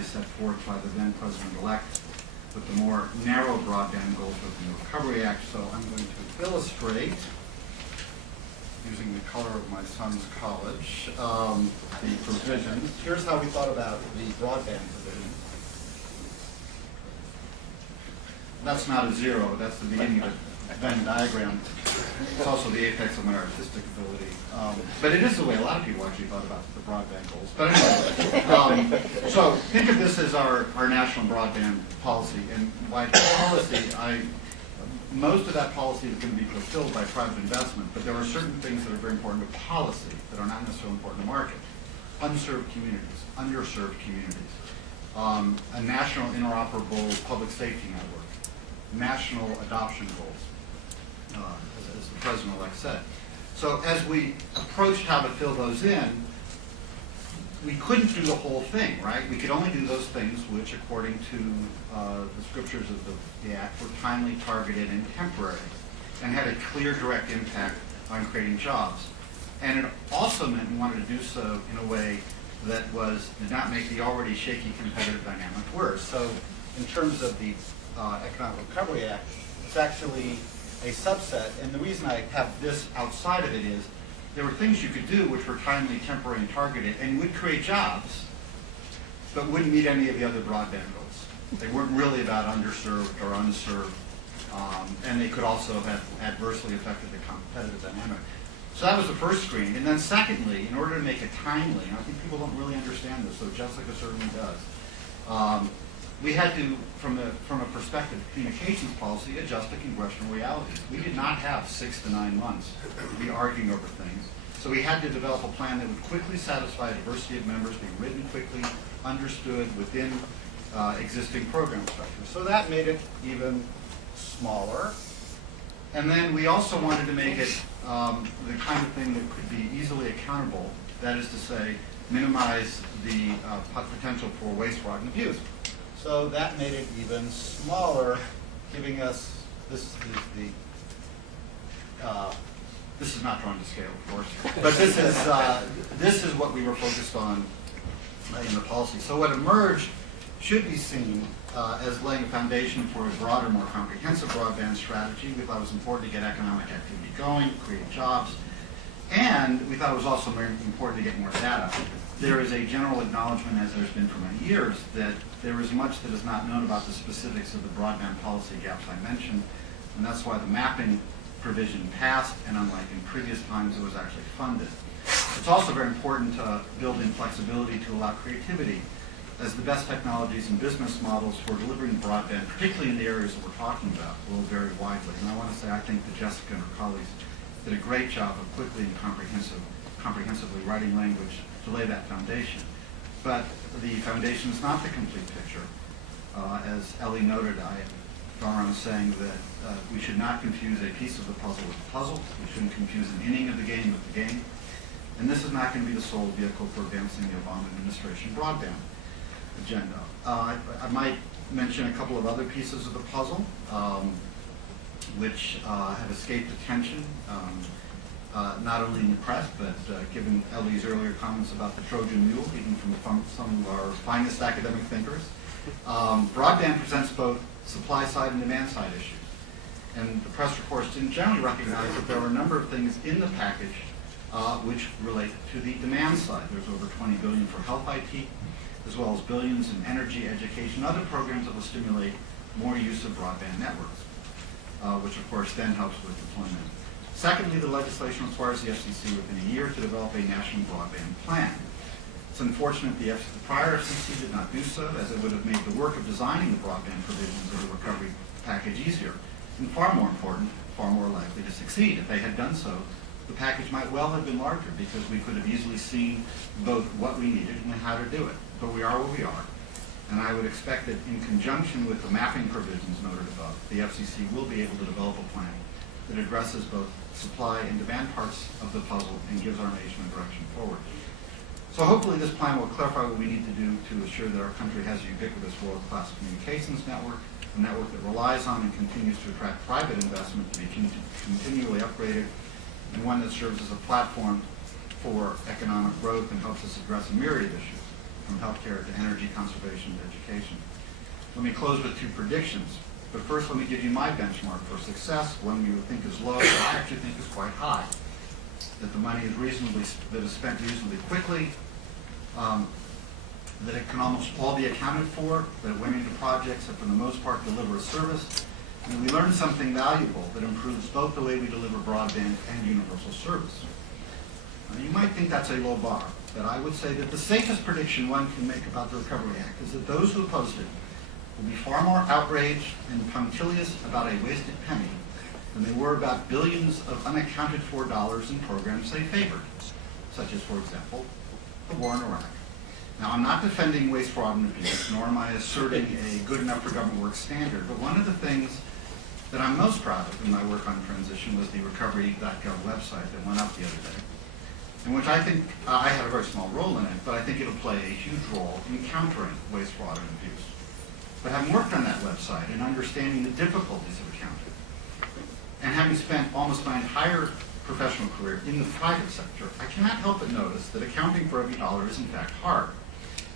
originally set forth by the then President-elect with the more narrow broadband goals of the Recovery Act. So I'm going to illustrate, using the color of my son's college, the provisions. Here's how we thought about the broadband provision. That's not a zero, that's the beginning of the Venn diagram. It's also the apex of my artistic ability. But it is the way a lot of people actually thought about the broadband goals. But anyway, so think of this as our national broadband policy. And by policy, most of that policy is going to be fulfilled by private investment, but there are certain things that are very important to policy that are not necessarily important to market. Unserved communities, underserved communities, a national interoperable public safety network, national adoption goals, as the President-elect said. So as we approached how to fill those in, we couldn't do the whole thing, right? We could only do those things which, according to the scriptures of the Act, were timely, targeted, and temporary, and had a clear, direct impact on creating jobs. And it also meant we wanted to do so in a way that did not make the already shaky competitive dynamic worse. So in terms of the Economic Recovery Act, it's actually a subset, and the reason I have this outside of it is there were things you could do which were timely, temporary, and targeted, and would create jobs, but wouldn't meet any of the other broadband goals. They weren't really about underserved or unserved, and they could also have adversely affected the competitive dynamic. So that was the first screen. And then secondly, in order to make it timely, and I think people don't really understand this, so Jessica certainly does, we had to, from a perspective of communications policy, adjust to congressional realities. We did not have 6 to 9 months to be arguing over things. So we had to develop a plan that would quickly satisfy a diversity of members, be written quickly, understood within existing program structures. So that made it even smaller. And then we also wanted to make it the kind of thing that could be easily accountable, that is to say, minimize the potential for waste, fraud, and abuse. So that made it even smaller, giving us, this is not drawn to scale, of course, but this is what we were focused on in the policy. So what emerged should be seen as laying a foundation for a broader, more comprehensive broadband strategy. We thought it was important to get economic activity going, create jobs, and we thought it was also very important to get more data. There is a general acknowledgement, as there's been for many years, that there is much that is not known about the specifics of the broadband policy gaps I mentioned, and that's why the mapping provision passed, and unlike in previous times, it was actually funded. It's also very important to build in flexibility to allow creativity, as the best technologies and business models for delivering broadband, particularly in the areas that we're talking about, will vary widely. And I want to say I think that Jessica and her colleagues did a great job of quickly and comprehensively writing language to lay that foundation. But the foundation is not the complete picture. As Ellie noted, I gone around saying that we should not confuse a piece of the puzzle with the puzzle. We shouldn't confuse an inning of the game with the game. And this is not going to be the sole vehicle for advancing the Obama administration broadband agenda. I might mention a couple of other pieces of the puzzle which have escaped attention, not only in the press, but given Ellie's earlier comments about the Trojan mule, even from some of our finest academic thinkers. Broadband presents both supply side and demand side issues. And the press reports didn't generally recognize that there are a number of things in the package which relate to the demand side. There's over $20 billion for health IT, as well as billions in energy, education, other programs that will stimulate more use of broadband networks, which of course then helps with deployment. Secondly, the legislation requires the FCC within a year to develop a national broadband plan. It's unfortunate the prior FCC did not do so, as it would have made the work of designing the broadband provisions of the recovery package easier, and far more important, far more likely to succeed. If they had done so, the package might well have been larger, because we could have easily seen both what we needed and how to do it. But we are where we are, and I would expect that in conjunction with the mapping provisions noted above, the FCC will be able to develop a plan that addresses both supply and demand parts of the puzzle and gives our nation a direction forward. So hopefully this plan will clarify what we need to do to assure that our country has a ubiquitous world-class communications network, a network that relies on and continues to attract private investment to be continually upgraded, and one that serves as a platform for economic growth and helps us address a myriad of issues. from healthcare to energy conservation to education. Let me close with two predictions. But first, let me give you my benchmark for success, one you would think is low, but I actually think is quite high. That the money is spent reasonably quickly, that it can almost all be accounted for, that it went into projects that for the most part deliver a service, and that we learn something valuable that improves both the way we deliver broadband and universal service. Now, you might think that's a low bar, but I would say that the safest prediction one can make about the Recovery Act is that those who oppose it will be far more outraged and punctilious about a wasted penny than they were about billions of unaccounted for dollars in programs they favored, such as, for example, the war in Iraq. Now, I'm not defending waste, fraud, and abuse, nor am I asserting a good enough for government work standard, but one of the things that I'm most proud of in my work on transition was the recovery.gov website that went up the other day, in which I think I had a very small role in it, but I think it'll play a huge role in countering waste, fraud, and abuse. But having worked on that website and understanding the difficulties of accounting, and having spent almost my entire professional career in the private sector, I cannot help but notice that accounting for every dollar is in fact hard,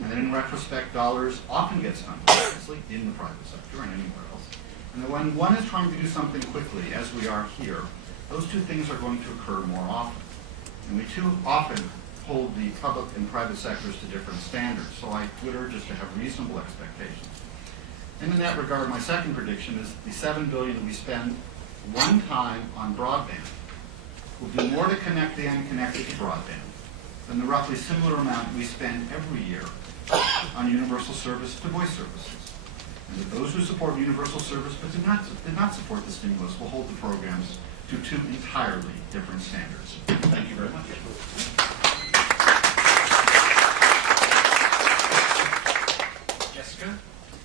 and that in retrospect, dollars often get spent wisely in the private sector and anywhere else, and that when one is trying to do something quickly, as we are here, those two things are going to occur more often. And we too often hold the public and private sectors to different standards, so I would urge us to have reasonable expectations. And in that regard, my second prediction is the $7 billion that we spend one time on broadband will do more to connect the unconnected to broadband than the roughly similar amount we spend every year on universal service to voice services. And that those who support universal service but did not support the stimulus will hold the programs to two entirely different standards. Thank you very much.